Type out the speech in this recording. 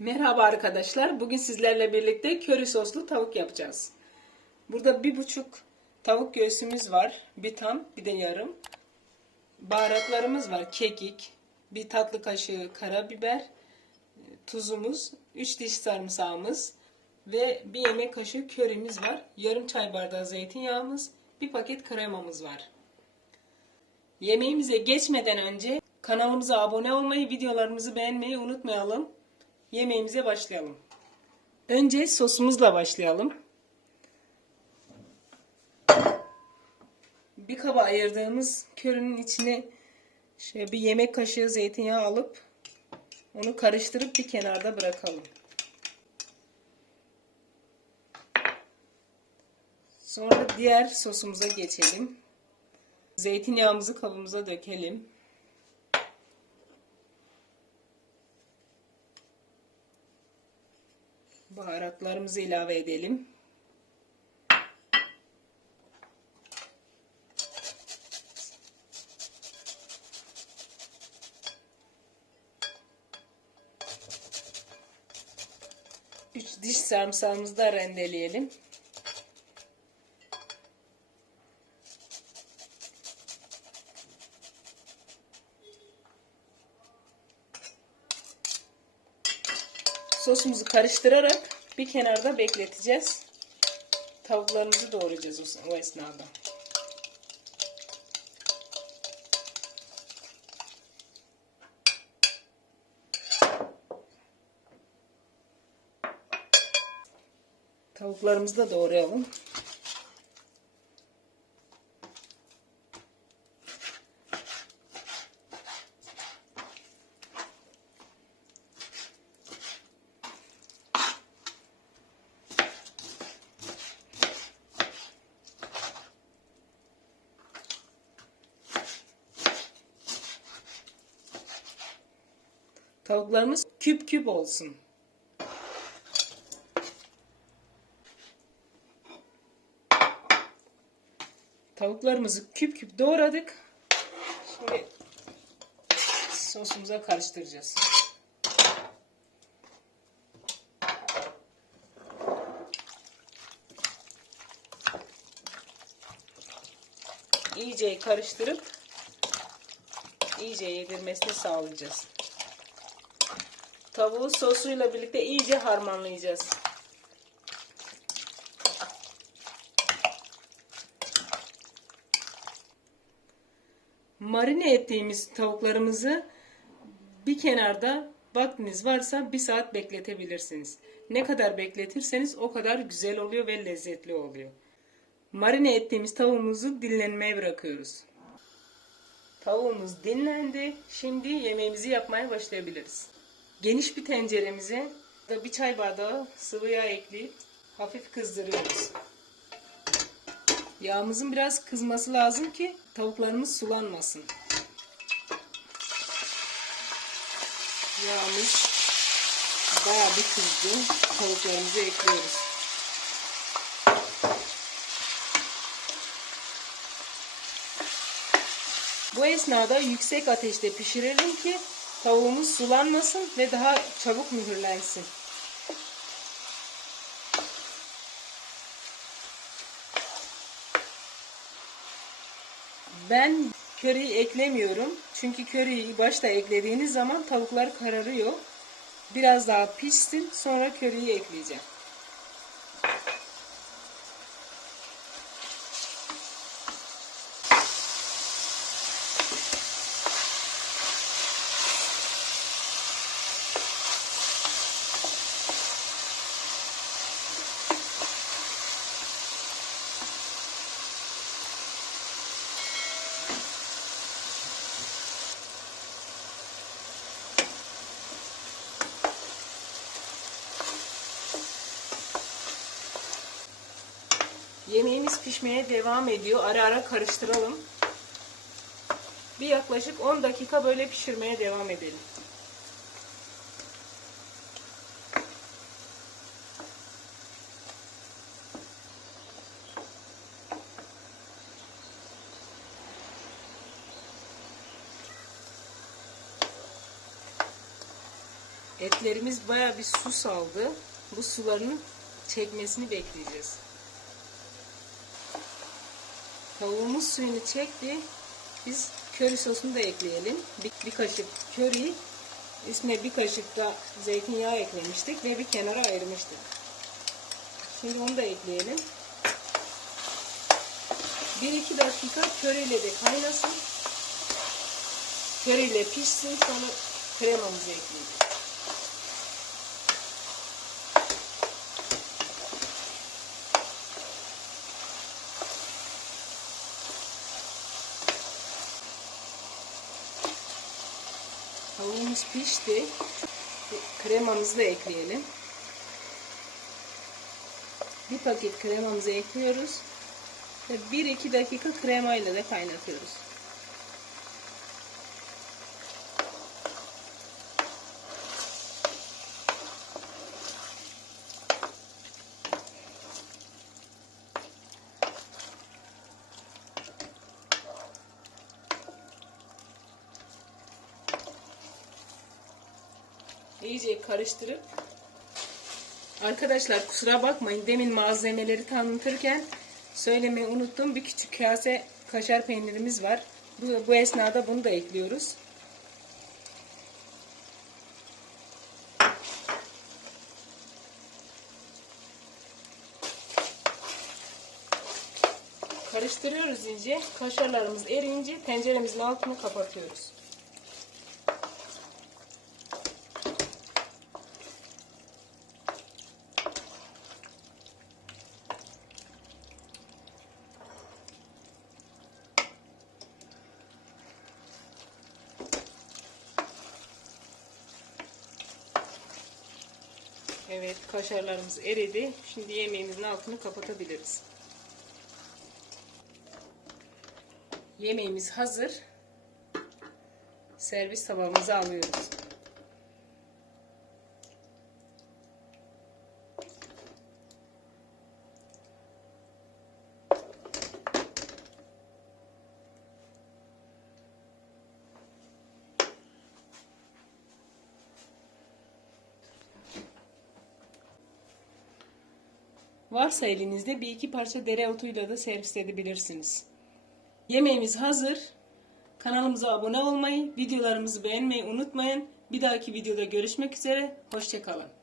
Merhaba arkadaşlar. Bugün sizlerle birlikte köri soslu tavuk yapacağız. Burada bir buçuk tavuk göğsümüz var. Bir tam bir de yarım. Baharatlarımız var. Kekik, bir tatlı kaşığı karabiber, tuzumuz, 3 diş sarımsağımız ve bir yemek kaşığı körimiz var. Yarım çay bardağı zeytinyağımız, bir paket kremamız var. Yemeğimize geçmeden önce kanalımıza abone olmayı, videolarımızı beğenmeyi unutmayalım. Yemeğimize başlayalım. Önce sosumuzla başlayalım. Bir kaba ayırdığımız körünün içine şöyle bir yemek kaşığı zeytinyağı alıp onu karıştırıp bir kenarda bırakalım. Sonra diğer sosumuza geçelim. Zeytinyağımızı kabımıza dökelim. Baharatlarımızı ilave edelim. Üç diş sarımsağımızı da rendeleyelim. Sosumuzu karıştırarak bir kenarda bekleteceğiz. Tavuklarımızı doğrayacağız o, o esnada. Tavuklarımızı da doğrayalım. Tavuklarımız küp küp olsun. Tavuklarımızı küp küp doğradık. Şimdi sosumuza karıştıracağız. İyice karıştırıp iyice yedirmesini sağlayacağız. Tavuğu sosuyla birlikte iyice harmanlayacağız. Marine ettiğimiz tavuklarımızı bir kenarda vaktiniz varsa bir saat bekletebilirsiniz. Ne kadar bekletirseniz o kadar güzel oluyor ve lezzetli oluyor. Marine ettiğimiz tavuğumuzu dinlenmeye bırakıyoruz. Tavuğumuz dinlendi. Şimdi yemeğimizi yapmaya başlayabiliriz. Geniş bir tenceremize da bir çay bardağı sıvı yağ ekleyip hafif kızdırıyoruz. Yağımızın biraz kızması lazım ki tavuklarımız sulanmasın. Yağımız bayağı bir kızdı. Tavuklarımızı ekliyoruz. Bu esnada yüksek ateşte pişirelim ki tavuğumuz sulanmasın ve daha çabuk mühürlensin. Ben köriyi eklemiyorum. Çünkü köriyi başta eklediğiniz zaman tavuklar kararıyor. Biraz daha pişsin sonra köriyi ekleyeceğim. Yemeğimiz pişmeye devam ediyor. Ara ara karıştıralım. Bir yaklaşık 10 dakika böyle pişirmeye devam edelim. Etlerimiz baya bir su saldı. Bu suların çekmesini bekleyeceğiz. Tavuğumuz suyunu çekti. Biz köri sosunu da ekleyelim. Bir, bir kaşık köri, üstüne bir kaşık da zeytinyağı eklemiştik ve bir kenara ayırmıştık. Şimdi onu da ekleyelim. 1-2 dakika köriyle de kaynasın. Köriyle pişsin sonra kremamızı ekleyeceğiz. Tavuğumuz pişti. Kremamızı da ekleyelim. Bir paket kremamızı ekliyoruz. Ve 1-2 dakika kremayla da kaynatıyoruz. İyice karıştırıp Arkadaşlar kusura bakmayın demin malzemeleri tanıtırken söylemeyi unuttum. Bir küçük kase kaşar peynirimiz var. Bu, bu esnada bunu da ekliyoruz. Karıştırıyoruz iyice. Kaşarlarımız eriyince tenceremizin altını kapatıyoruz. Evet kaşarlarımız eridi. Şimdi yemeğimizin altını kapatabiliriz. Yemeğimiz hazır. Servis tabağımıza alıyoruz. Varsa elinizde bir iki parça dereotuyla da servis edebilirsiniz. Yemeğimiz hazır. Kanalımıza abone olmayı, videolarımızı beğenmeyi unutmayın. Bir dahaki videoda görüşmek üzere. Hoşçakalın.